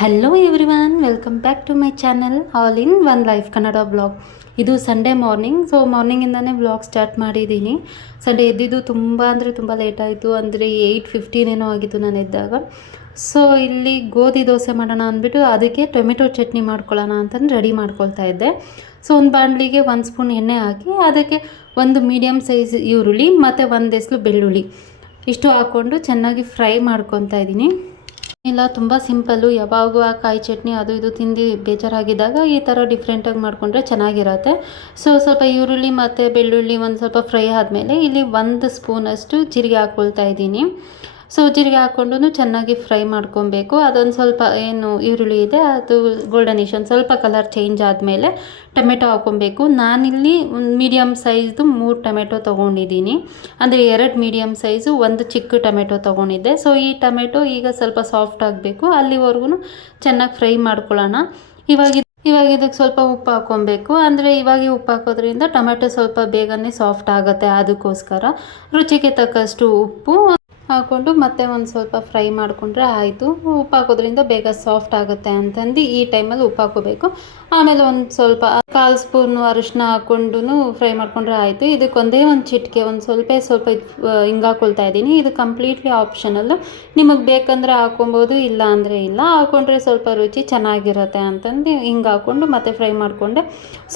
Hello everyone, welcome back to my channel all in one life Kannada vlog. ಇದು Sunday morning. So ಮಾರ್ನಿಂಗಿಂದನೇ vlog start ಮಾಡಿದ್ದೀನಿ. Sunday ಎದ್ದಿದ್ದು ತುಂಬ ಅಂದರೆ ತುಂಬ ಲೇಟ್ ಆಯಿತು. ಅಂದರೆ 8:15 ಏನೋ ಆಗಿತ್ತು ನಾನು ಎದ್ದಾಗ. ಸೊ ಇಲ್ಲಿ ಗೋಧಿ ದೋಸೆ ಮಾಡೋಣ ಅಂದ್ಬಿಟ್ಟು ಅದಕ್ಕೆ ಟೊಮೆಟೊ ಚಟ್ನಿ ಮಾಡ್ಕೊಳ್ಳೋಣ ಅಂತಂದು ರೆಡಿ ಮಾಡ್ಕೊಳ್ತಾ ಇದ್ದೆ. ಸೊ ಒಂದು ಬಾಣಲಿಗೆ 1 ಸ್ಪೂನ್ ಎಣ್ಣೆ ಹಾಕಿ ಅದಕ್ಕೆ ಒಂದು ಮೀಡಿಯಮ್ ಸೈಜ್ ಈರುಳ್ಳಿ ಮತ್ತು 1 ಎಸ್ಲು ಬೆಳ್ಳುಳ್ಳಿ ಇಷ್ಟು ಹಾಕ್ಕೊಂಡು ಚೆನ್ನಾಗಿ ಫ್ರೈ ಮಾಡ್ಕೊತಾ ಇದ್ದೀನಿ. ಇಲ್ಲ, ತುಂಬ ಸಿಂಪಲ್ಲು. ಯಾವಾಗೂ ಆ ಕಾಯಿ ಚಟ್ನಿ ಅದು ಇದು ತಿಂದು ಬೇಜಾರಾಗಿದ್ದಾಗ ಈ ಥರ ಡಿಫ್ರೆಂಟಾಗಿ ಮಾಡಿಕೊಂಡ್ರೆ ಚೆನ್ನಾಗಿರುತ್ತೆ. ಸೊ ಸ್ವಲ್ಪ ಈರುಳ್ಳಿ ಮತ್ತು ಬೆಳ್ಳುಳ್ಳಿ ಒಂದು ಸ್ವಲ್ಪ ಫ್ರೈ ಆದಮೇಲೆ ಇಲ್ಲಿ 1 ಸ್ಪೂನಷ್ಟು ಜೀರಿಗೆ ಹಾಕ್ಕೊಳ್ತಾ ಇದ್ದೀನಿ. ಸೊ ಜೀರಿಗೆ ಹಾಕ್ಕೊಂಡು ಚೆನ್ನಾಗಿ ಫ್ರೈ ಮಾಡ್ಕೊಬೇಕು. ಅದೊಂದು ಸ್ವಲ್ಪ ಏನು ಈರುಳ್ಳಿ ಇದೆ ಅದು ಗೋಲ್ಡನಿಶ್ ಒಂದು ಸ್ವಲ್ಪ ಕಲರ್ ಚೇಂಜ್ ಆದಮೇಲೆ ಟೊಮೆಟೊ ಹಾಕ್ಕೊಬೇಕು. ನಾನಿಲ್ಲಿ ಒಂದು ಮೀಡಿಯಮ್ ಸೈಜ್ದು 3 ಟೊಮೆಟೊ ತೊಗೊಂಡಿದ್ದೀನಿ. ಅಂದರೆ 2 ಮೀಡಿಯಮ್ ಸೈಜು, 1 ಚಿಕ್ಕ ಟೊಮೆಟೊ ತೊಗೊಂಡಿದ್ದೆ. ಸೊ ಈ ಟೊಮೆಟೊ ಈಗ ಸ್ವಲ್ಪ ಸಾಫ್ಟ್ ಆಗಬೇಕು, ಅಲ್ಲಿವರೆಗೂ ಚೆನ್ನಾಗಿ ಫ್ರೈ ಮಾಡ್ಕೊಳ್ಳೋಣ. ಇವಾಗ ಇದಕ್ಕೆ ಸ್ವಲ್ಪ ಉಪ್ಪು ಹಾಕ್ಕೊಬೇಕು. ಅಂದರೆ ಇವಾಗ ಉಪ್ಪು ಹಾಕೋದ್ರಿಂದ ಟೊಮೆಟೊ ಸ್ವಲ್ಪ ಬೇಗನೆ ಸಾಫ್ಟ್ ಆಗುತ್ತೆ. ಅದಕ್ಕೋಸ್ಕರ ರುಚಿಗೆ ತಕ್ಕಷ್ಟು ಉಪ್ಪು ಹಾಕ್ಕೊಂಡು ಮತ್ತೆ ಒಂದು ಸ್ವಲ್ಪ ಫ್ರೈ ಮಾಡಿಕೊಂಡ್ರೆ ಆಯಿತು. ಉಪ್ಪು ಹಾಕೋದ್ರಿಂದ ಬೇಗ ಸಾಫ್ಟ್ ಆಗುತ್ತೆ ಅಂತಂದು ಈ ಟೈಮಲ್ಲಿ ಉಪ್ಪು ಹಾಕೋಬೇಕು. ಆಮೇಲೆ ಒಂದು ಸ್ವಲ್ಪ 1/4 ಸ್ಪೂನು ಅರಿಶಿನ ಹಾಕ್ಕೊಂಡು ಫ್ರೈ ಮಾಡ್ಕೊಂಡ್ರೆ ಆಯಿತು. ಇದಕ್ಕೆ ಒಂದೇ ಒಂದು ಚಿಟಿಕೆ ಒಂದು ಸ್ವಲ್ಪ ಹಿಂಗೆ ಹಾಕ್ಕೊಳ್ತಾ ಇದ್ದೀನಿ. ಇದು ಕಂಪ್ಲೀಟ್ಲಿ ಆಪ್ಷನಲ್ಲು. ನಿಮಗೆ ಬೇಕಂದರೆ ಹಾಕ್ಕೊಬೋದು, ಇಲ್ಲ ಅಂದರೆ ಇಲ್ಲ. ಹಾಕ್ಕೊಂಡ್ರೆ ಸ್ವಲ್ಪ ರುಚಿ ಚೆನ್ನಾಗಿರುತ್ತೆ ಅಂತಂದು ಹಿಂಗೆ ಹಾಕ್ಕೊಂಡು ಮತ್ತೆ ಫ್ರೈ ಮಾಡಿಕೊಂಡೆ.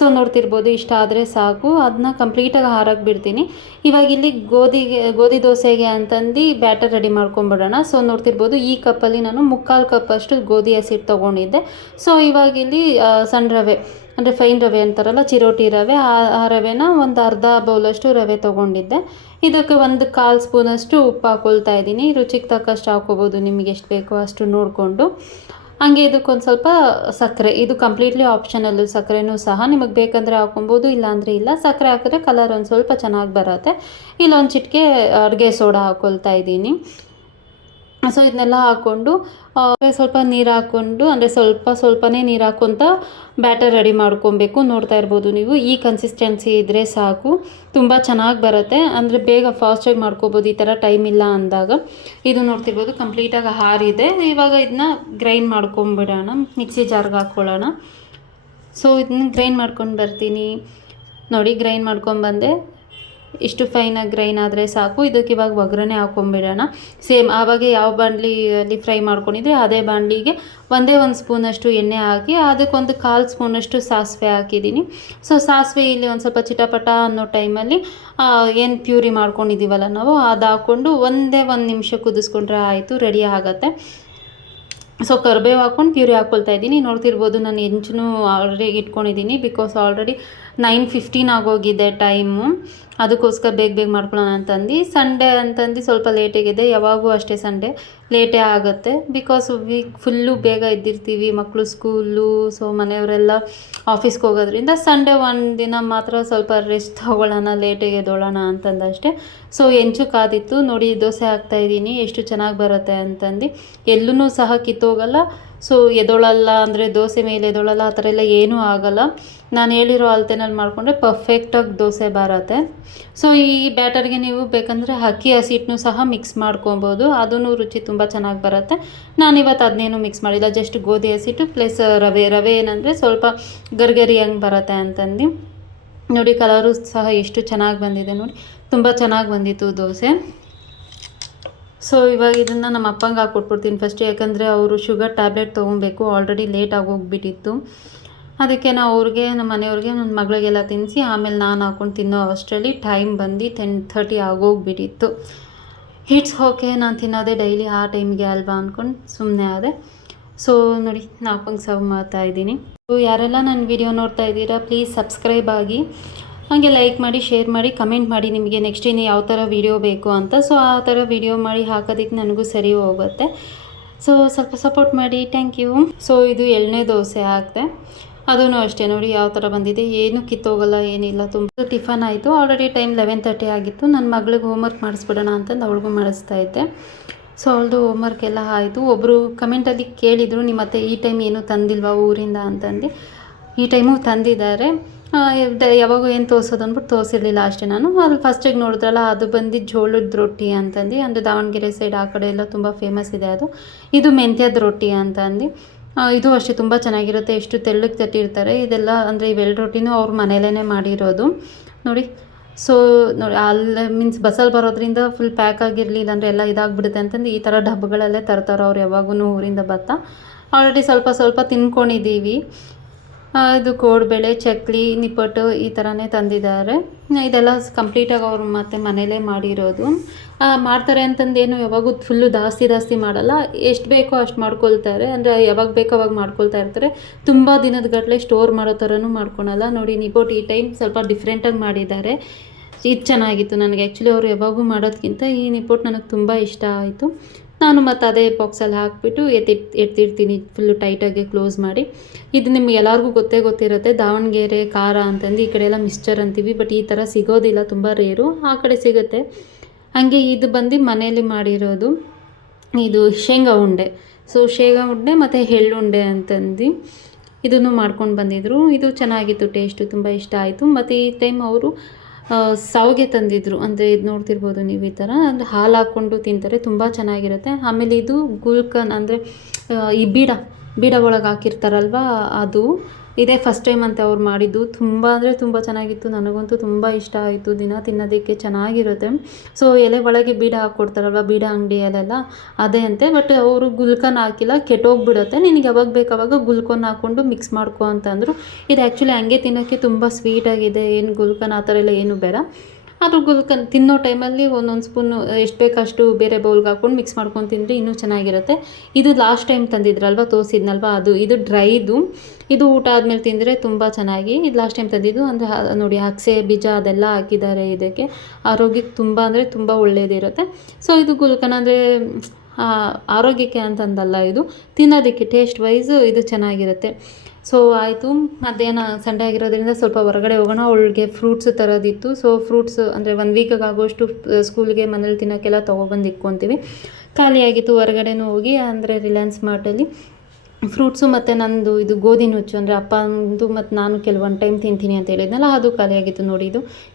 ಸೊ ನೋಡ್ತಿರ್ಬೋದು, ಇಷ್ಟ ಆದರೆ ಸಾಕು. ಅದನ್ನ ಕಂಪ್ಲೀಟಾಗಿ ಹಾರಕ್ಕೆ ಬಿಡ್ತೀನಿ. ಇವಾಗ ಇಲ್ಲಿ ಗೋಧಿ ದೋಸೆಗೆ ಅಂತಂದು ಬ್ಯಾಟರ್ ರೆಡಿ ಮಾಡ್ಕೊಂಬಿಡೋಣ. ಸೊ ನೋಡ್ತಿರ್ಬೋದು, ಈ ಕಪ್ಪಲ್ಲಿ ನಾನು 3/4 ಕಪ್ಪಷ್ಟು ಗೋಧಿ ಹಸಿಟ್ಟು ತೊಗೊಂಡಿದ್ದೆ. ಸೊ ಇವಾಗ ಇಲ್ಲಿ ಸಣ್ಣ ರವೆ ಅಂದರೆ ಫೈನ್ ರವೆ ಅಂತಾರಲ್ಲ, ಚಿರೋಟಿ ರವೆ, ಆ ರವೆನ ಒಂದು ಅರ್ಧ ಬೌಲಷ್ಟು ರವೆ ತೊಗೊಂಡಿದ್ದೆ. ಇದಕ್ಕೆ 1/4 ಸ್ಪೂನಷ್ಟು ಉಪ್ಪು ಹಾಕ್ಕೊಳ್ತಾ ಇದ್ದೀನಿ. ರುಚಿಗೆ ತಕ್ಕಷ್ಟು ಹಾಕ್ಕೋಬೋದು, ನಿಮಗೆ ಎಷ್ಟು ಬೇಕೋ ಅಷ್ಟು ನೋಡಿಕೊಂಡು. ಹಾಗೆ ಇದಕ್ಕೊಂದು ಸ್ವಲ್ಪ ಸಕ್ಕರೆ, ಇದು ಕಂಪ್ಲೀಟ್ಲಿ ಆಪ್ಷನಲ್ಲು. ಸಕ್ಕರೆನೂ ಸಹ ನಿಮಗೆ ಬೇಕಂದರೆ ಹಾಕ್ಕೊಬೋದು, ಇಲ್ಲಾಂದರೆ ಇಲ್ಲ. ಸಕ್ಕರೆ ಹಾಕಿದ್ರೆ ಕಲರ್ ಒಂದು ಸ್ವಲ್ಪ ಚೆನ್ನಾಗಿ ಬರುತ್ತೆ. ಇಲ್ಲೊಂದು ಚಿಟಿಕೆ ಅಡುಗೆ ಸೋಡಾ ಹಾಕ್ಕೊಳ್ತಾ ಇದ್ದೀನಿ. ಸೊ ಇದನ್ನೆಲ್ಲ ಹಾಕ್ಕೊಂಡು ಸ್ವಲ್ಪ ನೀರು ಹಾಕ್ಕೊಂಡು, ಅಂದರೆ ಸ್ವಲ್ಪನೇ ನೀರು ಹಾಕ್ಕೊತ ಬ್ಯಾಟರ್ ರೆಡಿ ಮಾಡ್ಕೊಬೇಕು. ನೋಡ್ತಾ ಇರ್ಬೋದು ನೀವು, ಈ ಕನ್ಸಿಸ್ಟೆನ್ಸಿ ಇದ್ದರೆ ಸಾಕು. ತುಂಬ ಚೆನ್ನಾಗಿ ಬರುತ್ತೆ. ಅಂದರೆ ಬೇಗ ಫಾಸ್ಟಾಗಿ ಮಾಡ್ಕೊಬೋದು ಈ ಥರ ಟೈಮ್ ಇಲ್ಲ ಅಂದಾಗ. ಇದು ನೋಡ್ತಿರ್ಬೋದು ಕಂಪ್ಲೀಟಾಗಿ ಹಾರಿದೆ. ಇವಾಗ ಇದನ್ನ ಗ್ರೈಂಡ್ ಮಾಡ್ಕೊಂಬಿಡೋಣ, ಮಿಕ್ಸಿ ಜಾರ್ಗೆ ಹಾಕ್ಕೊಳ್ಳೋಣ. ಸೊ ಇದನ್ನ ಗ್ರೈಂಡ್ ಮಾಡ್ಕೊಂಡು ಬರ್ತೀನಿ. ನೋಡಿ, ಗ್ರೈಂಡ್ ಮಾಡ್ಕೊಂಬಂದೆ. ಇಷ್ಟು ಫೈನಾಗಿ ಗ್ರೈನ್ ಆದರೆ ಸಾಕು. ಇದಕ್ಕೆ ಇವಾಗ ಒಗ್ಗರಣೆ ಹಾಕ್ಕೊಂಬಿಡೋಣ. ಸೇಮ್ ಆವಾಗ ಯಾವ ಬಾಣಲಿಯಲ್ಲಿ ಫ್ರೈ ಮಾಡ್ಕೊಂಡಿದ್ರೆ ಅದೇ ಬಾಣಲಿಗೆ ಒಂದೇ 1 ಸ್ಪೂನಷ್ಟು ಎಣ್ಣೆ ಹಾಕಿ ಅದಕ್ಕೊಂದು 1/4 ಸ್ಪೂನಷ್ಟು ಸಾಸಿವೆ ಹಾಕಿದ್ದೀನಿ. ಸೊ ಸಾಸಿವೆ ಇಲ್ಲಿ ಒಂದು ಸ್ವಲ್ಪ ಚಿಟಪಟ ಅನ್ನೋ ಟೈಮಲ್ಲಿ ಏನು ಪ್ಯೂರಿ ಮಾಡ್ಕೊಂಡಿದ್ದೀವಲ್ಲ ನಾವು, ಅದು ಹಾಕ್ಕೊಂಡು ಒಂದೇ 1 ನಿಮಿಷ ಕುದಿಸ್ಕೊಂಡ್ರೆ ಆಯಿತು, ರೆಡಿ ಆಗುತ್ತೆ. ಸೊ ಕರಿಬೇವು ಹಾಕ್ಕೊಂಡು ಪ್ಯೂರಿ ಹಾಕ್ಕೊಳ್ತಾ ಇದ್ದೀನಿ. ನೋಡ್ತಿರ್ಬೋದು, ನಾನು ಹೆಂಚು ಆಲ್ರೆಡಿ ಇಟ್ಕೊಂಡಿದ್ದೀನಿ. ಬಿಕಾಸ್ ಆಲ್ರೆಡಿ 9:15 ಆಗೋಗಿದೆ ಟೈಮು. ಅದಕ್ಕೋಸ್ಕರ ಬೇಗ ಮಾಡ್ಕೊಳ್ಳೋಣ ಅಂತಂದು. ಸಂಡೇ ಅಂತಂದು ಸ್ವಲ್ಪ ಲೇಟಾಗಿದೆ. ಯಾವಾಗೂ ಅಷ್ಟೇ ಸಂಡೇ ಲೇಟೇ ಆಗುತ್ತೆ. ಬಿಕಾಸ್ ವೀಕ್ ಫುಲ್ಲು ಬೇಗ ಎದ್ದಿರ್ತೀವಿ, ಮಕ್ಕಳು ಸ್ಕೂಲು, ಸೊ ಮನೆಯವರೆಲ್ಲ ಆಫೀಸ್ಗೆ ಹೋಗೋದ್ರಿಂದ ಸಂಡೇ ಒಂದು ದಿನ ಮಾತ್ರ ಸ್ವಲ್ಪ ರೆಸ್ಟ್ ತೊಗೊಳ್ಳೋಣ, ಲೇಟಿಗೆ ಎದ್ದೋಳೋಣ ಅಂತಂದಷ್ಟೇ. ಸೊ ಹೆಂಚು ಕಾದಿತ್ತು. ನೋಡಿ, ದೋಸೆ ಹಾಕ್ತಾಯಿದ್ದೀನಿ, ಎಷ್ಟು ಚೆನ್ನಾಗಿ ಬರುತ್ತೆ ಅಂತಂದು. ಎಲ್ಲೂ ಸಹ ಕಿತ್ತೋಗಲ್ಲ. ಸೊ ಎದೊಳಲ್ಲ ಅಂದರೆ ದೋಸೆ ಮೇಲೆ ಎದೊಳಲ್ಲ, ಆ ಥರ ಎಲ್ಲ ಏನೂ ಆಗೋಲ್ಲ. ನಾನು ಹೇಳಿರೋ ಅಳತೆನಲ್ಲಿ ಮಾಡಿಕೊಂಡ್ರೆ ಪರ್ಫೆಕ್ಟಾಗಿ ದೋಸೆ ಬರುತ್ತೆ. ಸೊ ಈ ಬ್ಯಾಟರ್ಗೆ ನೀವು ಬೇಕಂದರೆ ಅಕ್ಕಿ ಹಸಿಟ್ಟನ್ನು ಸಹ ಮಿಕ್ಸ್ ಮಾಡ್ಕೊಬೋದು, ಅದೂ ರುಚಿ ತುಂಬ ಚೆನ್ನಾಗಿ ಬರುತ್ತೆ. ನಾನಿವತ್ತು ಅದನ್ನೇನು ಮಿಕ್ಸ್ ಮಾಡಿಲ್ಲ, ಜಸ್ಟ್ ಗೋಧಿ ಹಸಿಟ್ಟು ಪ್ಲಸ್ ರವೆ ಏನಂದರೆ ಸ್ವಲ್ಪ ಗರ್ಗರಿ ಹಂಗೆ ಬರುತ್ತೆ ಅಂತಂದು. ನೋಡಿ, ಕಲರು ಸಹ ಎಷ್ಟು ಚೆನ್ನಾಗಿ ಬಂದಿದೆ ನೋಡಿ, ತುಂಬ ಚೆನ್ನಾಗಿ ಬಂದಿತ್ತು ದೋಸೆ. ಸೊ ಇವಾಗ ಇದನ್ನು ನಮ್ಮ ಅಪ್ಪಂಗೆ ಹಾಕ್ಕೊಟ್ಬಿಡ್ತೀನಿ ಫಸ್ಟ್, ಯಾಕಂದರೆ ಅವರು ಶುಗರ್ ಟ್ಯಾಬ್ಲೆಟ್ ತೊಗೊಬೇಕು. ಆಲ್ರೆಡಿ ಲೇಟ್ ಆಗೋಗ್ಬಿಟ್ಟಿತ್ತು. ಅದಕ್ಕೆ ನಾವು ಅವ್ರಿಗೆ, ನಮ್ಮ ಮನೆಯವ್ರಿಗೆ, ನನ್ನ ಮಗಳಿಗೆಲ್ಲ ತಿನ್ನಿಸಿ ಆಮೇಲೆ ನಾನು ಹಾಕ್ಕೊಂಡು ತಿನ್ನೋ ಅಷ್ಟರಲ್ಲಿ ಟೈಮ್ ಬಂದು 10:30 ಆಗೋಗ್ಬಿಟ್ಟಿತ್ತು. ಹಿಟ್ಸ್ ಓಕೆ, ನಾನು ತಿನ್ನೋದೇ ಡೈಲಿ ಆ ಟೈಮಿಗೆ ಅಲ್ವಾ ಅಂದ್ಕೊಂಡು ಸುಮ್ಮನೆ ಆದೆ. ಸೊ ನೋಡಿ, ನಾನು ಅಪ್ಪಂಗೆ ಸರ್ವ್ ಮಾಡ್ತಾಯಿದ್ದೀನಿ. ಸೊ ಯಾರೆಲ್ಲ ನನ್ನ ವಿಡಿಯೋ ನೋಡ್ತಾ ಇದ್ದೀರಾ, ಪ್ಲೀಸ್ ಸಬ್ಸ್ಕ್ರೈಬ್ ಆಗಿ, ಹಾಗೆ ಲೈಕ್ ಮಾಡಿ, ಶೇರ್ ಮಾಡಿ, ಕಮೆಂಟ್ ಮಾಡಿ ನಿಮಗೆ ನೆಕ್ಸ್ಟ್ ಇನ್ನು ಯಾವ ಥರ ವೀಡಿಯೋ ಬೇಕು ಅಂತ. ಸೊ ಆ ಥರ ವೀಡಿಯೋ ಮಾಡಿ ಹಾಕೋದಕ್ಕೆ ನನಗೂ ಸರಿ ಹೋಗುತ್ತೆ. ಸೊ ಸ್ವಲ್ಪ ಸಪೋರ್ಟ್ ಮಾಡಿ, ಥ್ಯಾಂಕ್ ಯು. ಸೊ ಇದು 2ನೇ ದೋಸೆ ಹಾಕಿದೆ, ಅದೂ ಅಷ್ಟೇ. ನೋಡಿ ಯಾವ ಥರ ಬಂದಿದೆ, ಏನೂ ಕಿತ್ತೋಗಲ್ಲ, ಏನಿಲ್ಲ. ತುಂಬ ಟಿಫನ್ ಆಯಿತು. ಆಲ್ರೆಡಿ ಟೈಮ್ 11:30 ಆಗಿತ್ತು. ನನ್ನ ಮಗಳಿಗೆ ಹೋಮ್ವರ್ಕ್ ಮಾಡಿಸ್ಬಿಡೋಣ ಅಂತಂದು ಅವಳಿಗೂ ಮಾಡಿಸ್ತಾ ಇದ್ದೆ. ಸೊ ಅವಳದು ಹೋಮ್ವರ್ಕ್ ಎಲ್ಲ ಆಯಿತು. ಒಬ್ಬರು ಕಮೆಂಟಲ್ಲಿ ಕೇಳಿದರು, ನಿಮ್ಮ ಮತ್ತೆ ಈ ಟೈಮ್ ಏನೂ ತಂದಿಲ್ವಾ ಊರಿಂದ ಅಂತಂದು. ಈ ಟೈಮು ತಂದಿದ್ದಾರೆ. ಯಾವಾಗೂ ಏನು ತೋರಿಸೋದು ಅಂದ್ಬಿಟ್ಟು ತೋರಿಸಿರಲಿಲ್ಲ ಅಷ್ಟೇ. ನಾನು ಅದು ಫಸ್ಟಿಗೆ ನೋಡಿದ್ರಲ್ಲ, ಅದು ಬಂದು ಜೋಳದ ರೊಟ್ಟಿ ಅಂತಂದು. ಅಂದರೆ ದಾವಣಗೆರೆ ಸೈಡ್ ಆ ಕಡೆ ಎಲ್ಲ ತುಂಬ ಫೇಮಸ್ ಇದೆ ಅದು. ಇದು ಮೆಂತ್ಯದ ರೊಟ್ಟಿ ಅಂತಂದು. ಇದು ಅಷ್ಟೇ ತುಂಬ ಚೆನ್ನಾಗಿರುತ್ತೆ. ಎಷ್ಟು ತೆಳ್ಳಗೆ ತಟ್ಟಿರ್ತಾರೆ ಇದೆಲ್ಲ. ಅಂದರೆ ಇವೆರಡು ರೊಟ್ಟಿನೂ ಅವ್ರ ಮನೇಲೇ ಮಾಡಿರೋದು ನೋಡಿ. ಸೊ ನೋಡಿ ಅಲ್ಲಿ ಮೀನ್ಸ್ ಬಸ್ಸಲ್ಲಿ ಬರೋದ್ರಿಂದ ಫುಲ್ ಪ್ಯಾಕ್ ಆಗಿರಲಿಲ್ಲ ಅಂದರೆ ಎಲ್ಲ ಇದಾಗ್ಬಿಡುತ್ತೆ ಅಂತಂದು ಈ ಥರ ಡಬ್ಬಗಳಲ್ಲೇ ತರ್ತಾರೆ ಅವ್ರು ಯಾವಾಗೂ ಊರಿಂದ ಭತ್ತ. ಆಲ್ರೆಡಿ ಸ್ವಲ್ಪ ಸ್ವಲ್ಪ ತಿನ್ಕೊಂಡಿದ್ದೀವಿ. ಇದು ಕೋಡ್ಬೇಳೆ, ಚಕ್ಲಿ, ನಿಪ್ಪಟ್ಟು ಈ ಥರನೇ ತಂದಿದ್ದಾರೆ. ಇದೆಲ್ಲ ಕಂಪ್ಲೀಟಾಗಿ ಅವರು ಮತ್ತೆ ಮನೇಲೇ ಮಾಡಿರೋದು. ಮಾಡ್ತಾರೆ ಅಂತಂದೇನು ಯಾವಾಗೂ ಫುಲ್ಲು ಜಾಸ್ತಿ ಮಾಡಲ್ಲ. ಎಷ್ಟು ಬೇಕೋ ಅಷ್ಟು ಮಾಡ್ಕೊಳ್ತಾರೆ. ಅಂದರೆ ಯಾವಾಗ ಬೇಕೋ ಅವಾಗ ಮಾಡ್ಕೊಳ್ತಾ ಇರ್ತಾರೆ. ತುಂಬ ದಿನದ ಗಟ್ಟಲೆ ಸ್ಟೋರ್ ಮಾಡೋ ಥರನೂ ಮಾಡ್ಕೊಳಲ್ಲ. ನೋಡಿ ನಿಪ್ಪಟ್ಟು ಈ ಟೈಮ್ ಸ್ವಲ್ಪ ಡಿಫ್ರೆಂಟಾಗಿ ಮಾಡಿದ್ದಾರೆ. ಇದು ಚೆನ್ನಾಗಿತ್ತು ನನಗೆ. ಆ್ಯಕ್ಚುಲಿ ಅವರು ಯಾವಾಗೂ ಮಾಡೋದಕ್ಕಿಂತ ಈ ನಿಪ್ಪಟ್ಟು ನನಗೆ ತುಂಬ ಇಷ್ಟ ಆಯಿತು. ನಾನು ಮತ್ತು ಅದೇ ಬಾಕ್ಸಲ್ಲಿ ಹಾಕಿಬಿಟ್ಟು ಎತ್ತಿರ್ತೀನಿ ಫುಲ್ಲು ಟೈಟಾಗಿ ಕ್ಲೋಸ್ ಮಾಡಿ. ಇದು ನಿಮ್ಗೆ ಎಲ್ಲರಿಗೂ ಗೊತ್ತಿರುತ್ತೆ. ದಾವಣಗೆರೆ ಖಾರ ಅಂತಂದು ಈ ಕಡೆ ಎಲ್ಲ ಮಿಕ್ಸ್ಚರ್ ಅಂತೀವಿ. ಬಟ್ ಈ ಥರ ಸಿಗೋದಿಲ್ಲ, ತುಂಬ ರೇರು. ಆ ಕಡೆ ಸಿಗುತ್ತೆ. ಹಾಗೆ ಇದು ಬಂದು ಮನೇಲಿ ಮಾಡಿರೋದು. ಇದು ಶೇಂಗಾ ಉಂಡೆ. ಸೊ ಶೇಂಗಾ ಉಂಡೆ ಮತ್ತು ಎಳ್ಳುಂಡೆ ಅಂತಂದು ಇದನ್ನು ಮಾಡ್ಕೊಂಡು ಬಂದಿದ್ದರು. ಇದು ಚೆನ್ನಾಗಿತ್ತು, ಟೇಸ್ಟು ತುಂಬ ಇಷ್ಟ ಆಯಿತು. ಮತ್ತು ಈ ಟೈಮ್ ಅವರು ಶಾವಿಗೆ ತಂದಿದ್ದರು. ಅಂದರೆ ಇದು ನೋಡ್ತಿರ್ಬೋದು ನೀವು, ಈ ಥರ ಅಂದರೆ ಹಾಲು ಹಾಕ್ಕೊಂಡು ತಿಂತಾರೆ, ತುಂಬ ಚೆನ್ನಾಗಿರುತ್ತೆ. ಆಮೇಲೆ ಇದು ಗುಲ್ಕನ್ ಅಂದರೆ ಈ ಬೀಡ ಒಳಗೆ ಹಾಕಿರ್ತಾರಲ್ವ, ಅದು ಇದೇ ಫಸ್ಟ್ ಟೈಮ್ ಅಂತ ಅವ್ರು ಮಾಡಿದ್ದು. ತುಂಬ ಅಂದರೆ ತುಂಬ ಚೆನ್ನಾಗಿತ್ತು. ನನಗಂತೂ ತುಂಬ ಇಷ್ಟ ಆಯಿತು. ದಿನ ತಿನ್ನೋದಕ್ಕೆ ಚೆನ್ನಾಗಿರುತ್ತೆ. ಸೊ ಎಲೆ ಒಳಗೆ ಬೀಡ ಹಾಕ್ಕೊಡ್ತಾರಲ್ವ, ಬೀಡ ಅಂಗಡಿಯಲ್ಲೆಲ್ಲ ಅದೇ ಅಂತೆ. ಬಟ್ ಅವರು ಗುಲ್ಕನ್ ಹಾಕಿಲ್ಲ, ಕೆಟ್ಟೋಗ್ಬಿಡುತ್ತೆ. ನಿನಗೆ ಯಾವಾಗ ಬೇಕು ಅವಾಗ ಗುಲ್ಕನ್ ಹಾಕ್ಕೊಂಡು ಮಿಕ್ಸ್ ಮಾಡ್ಕೊ ಅಂತಂದರು. ಇದು ಆ್ಯಕ್ಚುಲಿ ಹಂಗೆ ತಿನ್ನೋಕ್ಕೆ ತುಂಬ ಸ್ವೀಟಾಗಿದೆ. ಏನು ಗುಲ್ಕನ್ ಆ ಥರ ಎಲ್ಲ ಏನೂ ಬೇಡ. ಅದು ಗುಲ್ಕನ್ ತಿನ್ನೋ ಟೈಮಲ್ಲಿ ಒಂದೊಂದು ಸ್ಪೂನು ಎಷ್ಟು ಬೇಕಷ್ಟು ಬೇರೆ ಬೌಲ್ಗೆ ಹಾಕ್ಕೊಂಡು ಮಿಕ್ಸ್ ಮಾಡ್ಕೊಂಡು ತಿಂದರೆ ಇನ್ನೂ ಚೆನ್ನಾಗಿರುತ್ತೆ. ಇದು ಲಾಸ್ಟ್ ಟೈಮ್ ತಂದಿದ್ರಲ್ವ, ತೋರಿಸಿದ್ನಲ್ವ, ಇದು ಡ್ರೈದು. ಇದು ಊಟ ಆದಮೇಲೆ ತಿಂದರೆ ತುಂಬ ಚೆನ್ನಾಗಿ. ಇದು ಲಾಸ್ಟ್ ಟೈಮ್ ತಂದಿದ್ದು. ಅಂದರೆ ನೋಡಿ ಅಗಸೆ ಬೀಜ ಅದೆಲ್ಲ ಹಾಕಿದ್ದಾರೆ. ಇದಕ್ಕೆ ಆರೋಗ್ಯಕ್ಕೆ ತುಂಬ ಅಂದರೆ ತುಂಬ ಒಳ್ಳೆಯದಿರುತ್ತೆ. ಸೊ ಇದು ಗುಲ್ಕನ್ ಅಂದರೆ ಆರೋಗ್ಯಕ್ಕೆ ಅಂತಂದಲ್ಲ, ಇದು ತಿನ್ನೋದಕ್ಕೆ ಟೇಸ್ಟ್ ವೈಸು ಇದು ಚೆನ್ನಾಗಿರುತ್ತೆ. ಸೊ ಆಯಿತು, ಮಧ್ಯಾಹ್ನ ಸಂಡೇ ಆಗಿರೋದ್ರಿಂದ ಸ್ವಲ್ಪ ಹೊರಗಡೆ ಹೋಗೋಣ. ಅವಳಿಗೆ ಫ್ರೂಟ್ಸ್ ತರೋದಿತ್ತು. ಸೊ ಫ್ರೂಟ್ಸ್ ಅಂದರೆ 1 ವೀಕಿಗೆ ಆಗೋಷ್ಟು ಸ್ಕೂಲ್ಗೆ ಮನೇಲಿ ತಿನ್ನೋಕ್ಕೆಲ್ಲ ತೊಗೊಬಂದು ಇಟ್ಕೊತೀವಿ. ಖಾಲಿಯಾಗಿತ್ತು. ಹೊರಗಡೆನೂ ಹೋಗಿ ಅಂದರೆ ರಿಲಯನ್ಸ್ ಮಾರ್ಟಲ್ಲಿ ಫ್ರೂಟ್ಸು ಮತ್ತು ನಂದು ಇದು ಗೋಧಿ ನುಚ್ಚು ಅಂದರೆ ಅಪ್ಪಂದು ಮತ್ತು ನಾನು ಕೆಲವೊಂದು ಟೈಮ್ ತಿಂತೀನಿ ಅಂತ ಹೇಳಿದ್ನಲ್ಲ, ಅದು ಖಾಲಿಯಾಗಿತ್ತು. ನೋಡಿ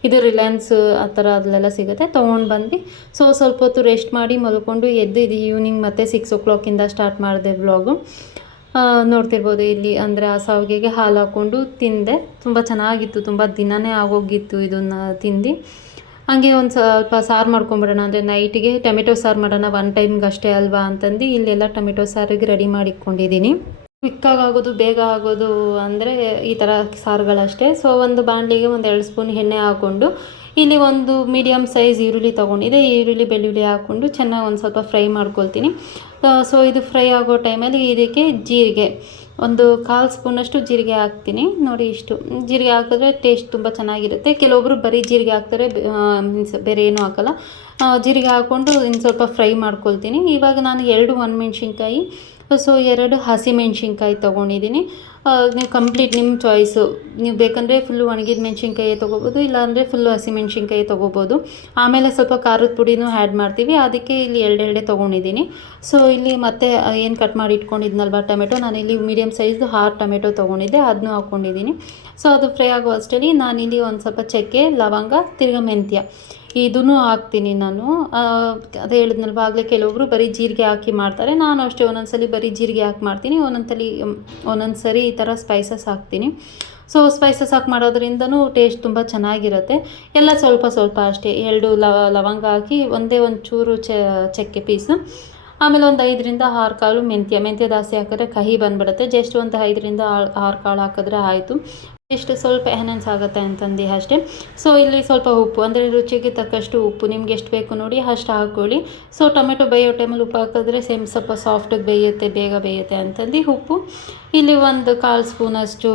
ಇದು ರಿಲಯನ್ಸ್ ಆ ಥರ ಅದೆಲ್ಲ ಸಿಗುತ್ತೆ. ತೊಗೊಂಡು ಬಂದು ಸೊ ಸ್ವಲ್ಪ ಹೊತ್ತು ರೆಸ್ಟ್ ಮಾಡಿ ಮಲ್ಕೊಂಡು ಎದ್ದು ಇದು ಈವ್ನಿಂಗ್ ಮತ್ತು 6 o'clock ಸ್ಟಾರ್ಟ್ ಮಾಡಿದೆ ವ್ಲಾಗು. ನೋಡ್ತಿರ್ಬೋದು ಇಲ್ಲಿ. ಅಂದರೆ ಆ ಶಾವಿಗೆಗೆ ಹಾಲು ಹಾಕ್ಕೊಂಡು ತಿಂದೆ. ತುಂಬ ಚೆನ್ನಾಗಿತ್ತು. ತುಂಬ ದಿನವೇ ಆಗೋಗಿತ್ತು ಇದನ್ನು ತಿಂದು. ಹಾಗೆ ಒಂದು ಸ್ವಲ್ಪ ಸಾರು ಮಾಡ್ಕೊಂಬಿಡೋಣ, ಅಂದರೆ ನೈಟಿಗೆ ಟೊಮೆಟೊ ಸಾರು ಮಾಡೋಣ, 1 ಟೈಮ್ಗೆ ಅಷ್ಟೇ ಅಲ್ವಾ ಅಂತಂದು ಇಲ್ಲೆಲ್ಲ ಟೊಮೆಟೊ ಸಾರಿಗೆ ರೆಡಿ ಮಾಡಿಟ್ಕೊಂಡಿದ್ದೀನಿ. ಕ್ವಿಕ್ಕಾಗಿ ಆಗೋದು, ಬೇಗ ಆಗೋದು ಅಂದರೆ ಈ ಥರ ಸಾರುಗಳಷ್ಟೇ. ಸೊ ಒಂದು ಬಾಣಲಿಗೆ 2 ಸ್ಪೂನ್ ಎಣ್ಣೆ ಹಾಕ್ಕೊಂಡು ಇಲ್ಲಿ ಒಂದು ಮೀಡಿಯಮ್ ಸೈಜ್ ಈರುಳ್ಳಿ ತೊಗೊಂಡಿದ್ದೆ. ಈರುಳ್ಳಿ ಬೆಳ್ಳುಳ್ಳಿ ಹಾಕ್ಕೊಂಡು ಚೆನ್ನಾಗಿ ಒಂದು ಸ್ವಲ್ಪ ಫ್ರೈ ಮಾಡ್ಕೊಳ್ತೀನಿ. ಸೊ ಇದು ಫ್ರೈ ಆಗೋ ಟೈಮಲ್ಲಿ ಇದಕ್ಕೆ ಜೀರಿಗೆ ಒಂದು 1/4 ಸ್ಪೂನಷ್ಟು ಜೀರಿಗೆ ಹಾಕ್ತೀನಿ. ನೋಡಿ ಇಷ್ಟು ಜೀರಿಗೆ ಹಾಕಿದ್ರೆ ಟೇಸ್ಟ್ ತುಂಬ ಚೆನ್ನಾಗಿರುತ್ತೆ. ಕೆಲವೊಬ್ಬರು ಬರೀ ಜೀರಿಗೆ ಹಾಕ್ತಾರೆ, ಮೀನ್ಸ್ ಬೇರೆ ಏನೂ ಹಾಕಲ್ಲ. ಜೀರಿಗೆ ಹಾಕ್ಕೊಂಡು ಇನ್ನು ಸ್ವಲ್ಪ ಫ್ರೈ ಮಾಡ್ಕೊಳ್ತೀನಿ. ಇವಾಗ ನಾನು 2 ಒಣಮೆಣ್ಸಿನ್ಕಾಯಿ, ಸೊ 2 ಹಸಿಮೆಣ್ಸಿನ್ಕಾಯಿ ತೊಗೊಂಡಿದ್ದೀನಿ. ನೀವು ಕಂಪ್ಲೀಟ್ ನಿಮ್ಮ ಚಾಯ್ಸು. ನೀವು ಬೇಕಂದರೆ ಫುಲ್ಲು ಒಣಗಿದ ಮೆಣ್ಸಿನ್ಕಾಯಿ ತೊಗೋಬೋದು, ಇಲ್ಲಾಂದರೆ ಫುಲ್ಲು ಹಸಿಮೆಣ್ಸಿನ್ಕಾಯಿ ತೊಗೋಬೋದು. ಆಮೇಲೆ ಸ್ವಲ್ಪ ಖಾರದ ಪುಡಿನೂ ಆ್ಯಡ್ ಮಾಡ್ತೀವಿ. ಅದಕ್ಕೆ ಇಲ್ಲಿ 2 ತೊಗೊಂಡಿದ್ದೀನಿ. ಸೊ ಇಲ್ಲಿ ಮತ್ತೆ ಏನು ಕಟ್ ಮಾಡಿ ಇಟ್ಕೊಂಡಿದ್ನಲ್ವ ಟೊಮೆಟೊ, ನಾನಿಲ್ಲಿ ಮೀಡಿಯಮ್ ಸೈಜ್ದು 6 ಟೊಮೆಟೊ ತೊಗೊಂಡಿದ್ದೆ, ಅದನ್ನೂ ಹಾಕ್ಕೊಂಡಿದ್ದೀನಿ. ಸೊ ಅದು ಫ್ರೈ ಆಗೋ ಅಷ್ಟರಲ್ಲಿ ನಾನಿಲ್ಲಿ ಒಂದು ಸ್ವಲ್ಪ ಚಕ್ಕೆ, ಲವಂಗ, ತಿರ್ಗಾ ಮೆಂತ್ಯ ಇದನ್ನು ಹಾಕ್ತೀನಿ ನಾನು. ಅದೇ ಹೇಳಿದ್ನಲ್ವ ಆಗಲೇ, ಕೆಲವೊಬ್ಬರು ಬರೀ ಜೀರಿಗೆ ಹಾಕಿ ಮಾಡ್ತಾರೆ. ನಾನು ಅಷ್ಟೇ ಒಂದೊಂದ್ಸಲಿ ಬರೀ ಜೀರಿಗೆ ಹಾಕಿ ಮಾಡ್ತೀನಿ, ಒಂದೊಂದು ಸರಿ ಈ ಥರ ಸ್ಪೈಸಸ್ ಹಾಕ್ತೀನಿ. ಸೊ ಸ್ಪೈಸಸ್ ಹಾಕಿ ಮಾಡೋದ್ರಿಂದನೂ ಟೇಸ್ಟ್ ತುಂಬ ಚೆನ್ನಾಗಿರುತ್ತೆ. ಎಲ್ಲ ಸ್ವಲ್ಪ ಸ್ವಲ್ಪ ಅಷ್ಟೇ. 2 ಲವಂಗ ಹಾಕಿ, ಒಂದೇ ಒಂದು ಚೂರು ಚಕ್ಕೆ ಪೀಸು, ಆಮೇಲೆ ಒಂದು 5ರಿಂದ 6 ಕಾಳು ಮೆಂತ್ಯ ಜಾಸ್ತಿ ಹಾಕಿದ್ರೆ ಕಹಿ ಬಂದುಬಿಡುತ್ತೆ. ಜಸ್ಟ್ ಒಂದು 5ರಿಂದ 6 ಕಾಳು ಹಾಕಿದ್ರೆ ಆಯಿತು. ಎಷ್ಟು ಸ್ವಲ್ಪ ಎಹನೆನ್ಸ್ ಆಗುತ್ತೆ ಅಂತಂದು ಅಷ್ಟೇ. ಸೊ ಇಲ್ಲಿ ಸ್ವಲ್ಪ ಉಪ್ಪು, ಅಂದರೆ ರುಚಿಗೆ ತಕ್ಕಷ್ಟು ಉಪ್ಪು, ನಿಮ್ಗೆ ಎಷ್ಟು ಬೇಕು ನೋಡಿ ಅಷ್ಟು ಹಾಕ್ಕೊಳ್ಳಿ. ಸೊ ಟೊಮೆಟೊ ಬೇಯೋ ಟೈಮಲ್ಲಿ ಉಪ್ಪು ಹಾಕಿದ್ರೆ ಸ್ವಲ್ಪ ಸಾಫ್ಟಾಗಿ ಬೇಗ ಬೇಯುತ್ತೆ ಅಂತಂದು ಉಪ್ಪು. ಇಲ್ಲಿ ಒಂದು 1/4 ಸ್ಪೂನಷ್ಟು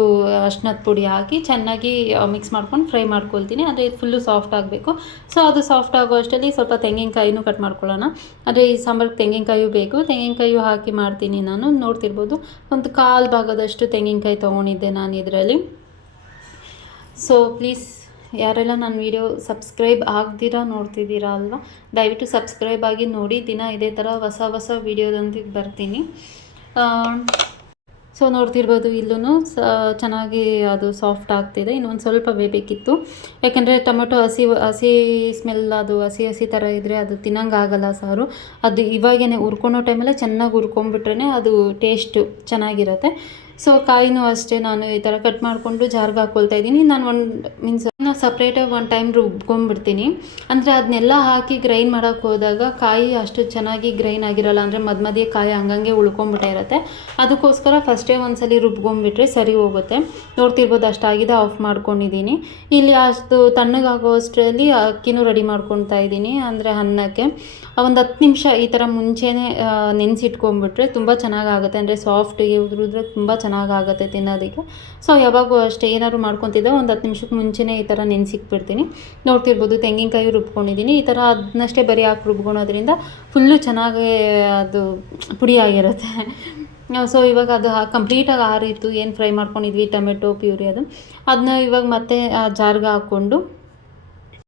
ಅರ್ಶಿನದ ಪುಡಿ ಹಾಕಿ ಚೆನ್ನಾಗಿ ಮಿಕ್ಸ್ ಮಾಡ್ಕೊಂಡು ಫ್ರೈ ಮಾಡ್ಕೊಳ್ತೀನಿ. ಅಂದರೆ ಫುಲ್ಲು ಸಾಫ್ಟ್ ಆಗಬೇಕು. ಸೊ ಅದು ಸಾಫ್ಟ್ ಆಗೋ ಅಷ್ಟರಲ್ಲಿ ಸ್ವಲ್ಪ ತೆಂಗಿನಕಾಯಿನೂ ಕಟ್ ಮಾಡ್ಕೊಳ್ಳೋಣ. ಅಂದರೆ ಈ ಸಾಂಬಾರಿಗೆ ತೆಂಗಿನಕಾಯಿಯೂ ಬೇಕು, ತೆಂಗಿನಕಾಯಿಯೂ ಹಾಕಿ ಮಾಡ್ತೀನಿ ನಾನು. ನೋಡ್ತಿರ್ಬೋದು ಒಂದು 1/4 ಭಾಗದಷ್ಟು ತೆಂಗಿನಕಾಯಿ ತೊಗೊಂಡಿದ್ದೆ ನಾನು ಇದರಲ್ಲಿ. ಸೊ ಪ್ಲೀಸ್ ಯಾರೆಲ್ಲ ನನ್ನ ವೀಡಿಯೋ ಸಬ್ಸ್ಕ್ರೈಬ್ ಆಗದಿರಾ ನೋಡ್ತಿದ್ದೀರಾ ಅಲ್ವಾ, ದಯವಿಟ್ಟು ಸಬ್ಸ್ಕ್ರೈಬ್ ಆಗಿ ನೋಡಿ. ದಿನ ಇದೇ ಥರ ಹೊಸ ವೀಡಿಯೋದೊಂದಿಗೆ ಬರ್ತೀನಿ. ಸೊ ನೋಡ್ತಿರ್ಬೋದು ಇಲ್ಲೂ ಚೆನ್ನಾಗಿ ಅದು ಸಾಫ್ಟ್ ಆಗ್ತಿದೆ. ಇನ್ನೊಂದು ಸ್ವಲ್ಪ ಬೇಯಬೇಕಿತ್ತು, ಯಾಕೆಂದರೆ ಟೊಮೆಟೊ ಹಸಿ ಹಸಿ ಸ್ಮೆಲ್, ಅದು ಹಸಿ ಹಸಿ ಥರ ಇದ್ದರೆ ಅದು ತಿನ್ನಂಗಾಗಲ್ಲ ಸಾರು. ಅದು ಇವಾಗೇ ಹುರ್ಕೊಳೋ ಟೈಮಲ್ಲೇ ಚೆನ್ನಾಗಿ ಹುರ್ಕೊಂಡ್ಬಿಟ್ರೆ ಅದು ಟೇಸ್ಟು ಚೆನ್ನಾಗಿರುತ್ತೆ. ಸೊ ಕಾಯಿನೂ ಅಷ್ಟೇ ನಾನು ಈ ಥರ ಕಟ್ ಮಾಡಿಕೊಂಡು ಜಾರ್ಗೆ ಹಾಕ್ಕೊಳ್ತಾ ಇದ್ದೀನಿ. ನಾನು ಸಪ್ರೇಟಾಗಿ ಒಂದು ಟೈಮ್ ರುಬ್ಕೊಂಡ್ಬಿಡ್ತೀನಿ. ಅಂದರೆ ಅದನ್ನೆಲ್ಲ ಹಾಕಿ ಗ್ರೈಂಡ್ ಮಾಡೋಕ್ಕೆ ಹೋದಾಗ ಕಾಯಿ ಅಷ್ಟು ಚೆನ್ನಾಗಿ ಗ್ರೈಂಡ್ ಆಗಿರೋಲ್ಲ, ಅಂದರೆ ಮಧ್ಯೆ ಕಾಯಿ ಹಂಗಂಗೆ ಉಳ್ಕೊಂಬಿಟ್ಟೇ ಇರುತ್ತೆ. ಅದಕ್ಕೋಸ್ಕರ ಫಸ್ಟೇ ಒಂದ್ಸಲಿ ರುಬ್ಕೊಂಡ್ಬಿಟ್ರೆ ಸರಿ ಹೋಗುತ್ತೆ. ನೋಡ್ತಿರ್ಬೋದು ಅಷ್ಟಾಗಿದೆ, ಆಫ್ ಮಾಡ್ಕೊಂಡಿದ್ದೀನಿ. ಇಲ್ಲಿ ಅಷ್ಟು ತಣ್ಣಗಾಗೋ ಅಷ್ಟರಲ್ಲಿ ಅಕ್ಕಿನೂ ರೆಡಿ ಮಾಡ್ಕೊತಾ ಇದ್ದೀನಿ. ಅಂದರೆ ಅನ್ನಕ್ಕೆ ಒಂದು 10 ನಿಮಿಷ ಈ ಥರ ಮುಂಚೆನೇ ನೆನೆಸಿಟ್ಕೊಂಡ್ಬಿಟ್ರೆ ತುಂಬ ಚೆನ್ನಾಗಾಗುತ್ತೆ. ಅಂದರೆ ಸಾಫ್ಟಿಗೆ ಉದುರಿದ್ರೆ ತುಂಬ ಚೆನ್ನಾಗಾಗುತ್ತೆ ತಿನ್ನೋದಕ್ಕೆ. ಸೊ ಯಾವಾಗೂ ಅಷ್ಟೇ ಏನಾದ್ರು ಮಾಡ್ಕೊತಿದ್ದೆ ಒಂದು 10 ನಿಮಿಷಕ್ಕೆ ಮುಂಚೆನೇ ಈ ಥರ ನೆನೆಸಿಕ್ಬಿಡ್ತೀನಿ. ನೋಡ್ತಿರ್ಬೋದು ತೆಂಗಿನಕಾಯಿ ರುಬ್ಕೊಂಡಿದ್ದೀನಿ. ಈ ಥರ ಅದನ್ನಷ್ಟೇ ಬರೀ ಹಾಕಿ ರುಬ್ಕೊಳೋದ್ರಿಂದ ಫುಲ್ಲು ಚೆನ್ನಾಗಿ ಅದು ಪುಡಿ ಆಗಿರುತ್ತೆ. ಸೊ ಇವಾಗ ಅದು ಕಂಪ್ಲೀಟಾಗಿ ಆರಿತ್ತು. ಏನು ಫ್ರೈ ಮಾಡ್ಕೊಂಡಿದ್ವಿ ಟೊಮೆಟೊ ಪ್ಯೂರಿ ಅದನ್ನ ಇವಾಗ ಮತ್ತೆ ಜಾರ್ಗೆ ಹಾಕ್ಕೊಂಡು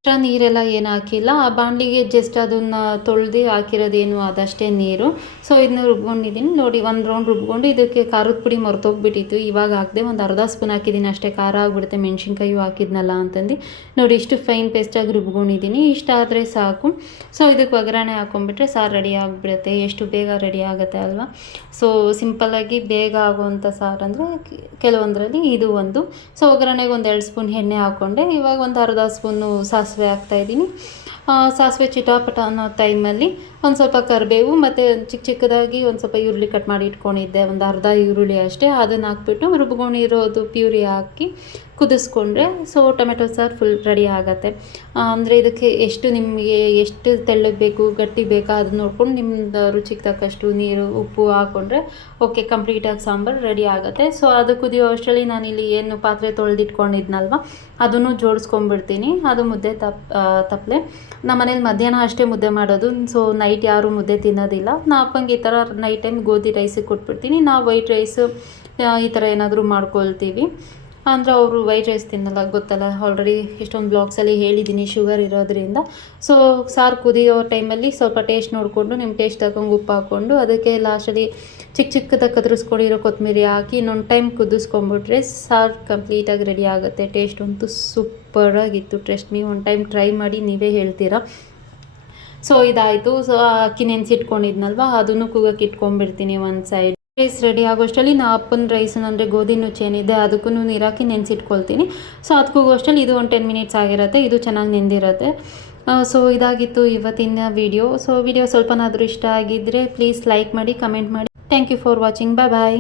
ಎಕ್ಸ್ಟ್ರಾ ನೀರೆಲ್ಲ ಏನು ಹಾಕಿಲ್ಲ. ಆ ಬಾಣಲಿಗೆ ಜಸ್ಟ್ ಅದನ್ನು ತೊಳೆದು ಹಾಕಿರೋದೇನು ಅದಷ್ಟೇ ನೀರು. ಸೊ ಇದನ್ನ ರುಬ್ಕೊಂಡಿದ್ದೀನಿ ನೋಡಿ, ಒಂದು ರೌಂಡ್ ರುಬ್ಕೊಂಡು ಇದಕ್ಕೆ ಖಾರದ ಪುಡಿ ಮರ್ತೋಗ್ಬಿಟ್ಟಿತ್ತು. ಇವಾಗ ಹಾಕಿದೆ, ಒಂದು ಅರ್ಧ ಸ್ಪೂನ್ ಹಾಕಿದ್ದೀನಿ ಅಷ್ಟೇ, ಖಾರ ಆಗಿಬಿಡುತ್ತೆ ಮೆಣಸಿನ್ಕಾಯಿ ಹಾಕಿದ್ನಲ್ಲ ಅಂತಂದು. ನೋಡಿ ಇಷ್ಟು ಫೈನ್ ಪೇಸ್ಟಾಗಿ ರುಬ್ಕೊಂಡಿದ್ದೀನಿ. ಇಷ್ಟ ಆದರೆ ಸಾಕು. ಸೊ ಇದಕ್ಕೆ ಒಗ್ಗರಣೆ ಹಾಕ್ಕೊಂಡ್ಬಿಟ್ರೆ ಸಾರು ರೆಡಿ ಆಗಿಬಿಡುತ್ತೆ. ಎಷ್ಟು ಬೇಗ ರೆಡಿ ಆಗುತ್ತೆ ಅಲ್ವಾ. ಸೊ ಸಿಂಪಲ್ಲಾಗಿ ಬೇಗ ಆಗುವಂಥ ಸಾರು ಅಂದರೆ ಕೆಲವೊಂದರಲ್ಲಿ ಇದು ಒಂದು. ಸೊ ಒಗ್ಗರಣೆಗೆ ಒಂದು 2 ಸ್ಪೂನ್ ಎಣ್ಣೆ ಹಾಕ್ಕೊಂಡೆ. ಇವಾಗ ಒಂದು ಅರ್ಧ ಸ್ಪೂನು ಸಾಸಿವೆ ಹಾಕ್ತಾಯಿದ್ದೀನಿ. ಸಾಸಿವೆ ಚಿಟಾಪಟ ಅನ್ನೋ ಟೈಮಲ್ಲಿ ಒಂದು ಸ್ವಲ್ಪ ಕರಿಬೇವು ಮತ್ತು ಚಿಕ್ಕದಾಗಿ ಒಂದು ಸ್ವಲ್ಪ ಈರುಳ್ಳಿ ಕಟ್ ಮಾಡಿ ಇಟ್ಕೊಂಡಿದ್ದೆ, ಒಂದು ಅರ್ಧ ಈರುಳ್ಳಿ ಅಷ್ಟೇ. ಅದನ್ನು ಹಾಕ್ಬಿಟ್ಟು ರುಬ್ಕೊಂಡಿರೋದು ಪ್ಯೂರಿ ಹಾಕಿ ಕುದಿಸ್ಕೊಂಡ್ರೆ ಸೊ ಟೊಮೆಟೊ ಸಾರು ಫುಲ್ ರೆಡಿ ಆಗುತ್ತೆ. ಅಂದರೆ ಇದಕ್ಕೆ ನಿಮಗೆ ಎಷ್ಟು ತೆಳ್ಳಗೆ ಬೇಕು ಗಟ್ಟಿ ಬೇಕಾ ಅದನ್ನ ನೋಡ್ಕೊಂಡು ನಿಮ್ಮದು ರುಚಿಗೆ ತಕ್ಕಷ್ಟು ನೀರು ಉಪ್ಪು ಹಾಕ್ಕೊಂಡ್ರೆ ಓಕೆ, ಕಂಪ್ಲೀಟಾಗಿ ಸಾಂಬಾರು ರೆಡಿ ಆಗುತ್ತೆ. ಸೊ ಅದು ಕುದಿಯೋ ಅಷ್ಟರಲ್ಲಿ ನಾನಿಲ್ಲಿ ಏನು ಪಾತ್ರೆ ತೊಳೆದಿಟ್ಕೊಂಡಿದ್ನಲ್ವ ಅದನ್ನು ಜೋಡಿಸ್ಕೊಂಡ್ಬಿಡ್ತೀನಿ. ಅದು ಮುದ್ದೆ ತಪ್ಪಲೆ ನಮ್ಮ ಮನೇಲಿ ಮಧ್ಯಾಹ್ನ ಅಷ್ಟೇ ಮುದ್ದೆ ಮಾಡೋದು. ಸೊ ನೈಟ್ ಯಾರೂ ಮುದ್ದೆ ತಿನ್ನೋದಿಲ್ಲ. ನಾ ಅಪ್ಪಂಗೆ ಈ ಥರ ನೈಟ್ ಟೈಮ್ ಗೋಧಿ ರೈಸಿಗೆ ಕೊಟ್ಬಿಡ್ತೀನಿ. ನಾವು ವೈಟ್ ರೈಸು ಈ ಥರ ಏನಾದರೂ ಮಾಡ್ಕೊಳ್ತೀವಿ. ಅಂದರೆ ಅವರು ವೈಟ್ ರೈಸ್ ತಿನ್ನಲ್ಲ, ಗೊತ್ತಲ್ಲ, ಆಲ್ರೆಡಿ ಎಷ್ಟೊಂದು ಬ್ಲಾಗ್ಸಲ್ಲಿ ಹೇಳಿದ್ದೀನಿ ಶುಗರ್ ಇರೋದ್ರಿಂದ. ಸೊ ಸಾರು ಕುದಿಯೋ ಟೈಮಲ್ಲಿ ಸ್ವಲ್ಪ ಟೇಸ್ಟ್ ನೋಡಿಕೊಂಡು ನಿಮ್ಮ ಟೇಸ್ಟ್ ತಗೊಂಡು ಉಪ್ಪು ಹಾಕ್ಕೊಂಡು ಅದಕ್ಕೆ ಲಾಸ್ಟಲ್ಲಿ ಚಿಕ್ಕದಾಗಿ ಕತ್ತರಿಸ್ಕೊಂಡಿರೋ ಕೊತ್ತಂಬರಿ ಹಾಕಿ ಇನ್ನೊಂದು ಟೈಮ್ ಕುದಿಸ್ಕೊಂಡ್ಬಿಟ್ರೆ ಸಾರು ಕಂಪ್ಲೀಟಾಗಿ ರೆಡಿ ಆಗುತ್ತೆ. ಟೇಸ್ಟ್ ಅಂತೂ ಸೂಪರಾಗಿತ್ತು. ಟ್ರಸ್ಟ್ ಮೀ, ಒಂದು ಟೈಮ್ ಟ್ರೈ ಮಾಡಿ ನೀವೇ ಹೇಳ್ತೀರಾ. ಸೊ ಇದಾಯಿತು. ಸೊ ಅಕ್ಕಿ ನೆನೆಸಿಟ್ಕೊಂಡಿದ್ನಲ್ವ ಅದನ್ನು ಕೂಗಕ್ಕೆ ಇಟ್ಕೊಂಡ್ಬಿಡ್ತೀನಿ ಒಂದು ಸೈಡ್. ರೈಸ್ ರೆಡಿ ಆಗೋಷ್ಟರಲ್ಲಿ ನಾ ಅಪ್ಪನ ರೈಸ್ ಅಂದರೆ ಗೋಧಿ ನುಚ್ಚೇನಿದೆ ಅದಕ್ಕೂ ನೀರಾಕಿ ನೆನೆಸಿಟ್ಕೊಳ್ತೀನಿ. ಸೊ ಅದಕ್ಕೂ ಅಷ್ಟರಲ್ಲಿ ಇದು ಒಂದು 10 ಮಿನಿಟ್ಸ್ ಆಗಿರುತ್ತೆ. ಇದು ಚೆನ್ನಾಗಿ ನೆಂದಿರುತ್ತೆ. ಸೊ ಇದಾಗಿತ್ತು ಇವತ್ತಿನ ವಿಡಿಯೋ. ಸೊ ವಿಡಿಯೋ ಸ್ವಲ್ಪನಾದರೂ ಇಷ್ಟ ಆಗಿದ್ದರೆ ಪ್ಲೀಸ್ ಲೈಕ್ ಮಾಡಿ, ಕಮೆಂಟ್ ಮಾಡಿ. Thank you for watching. Bye.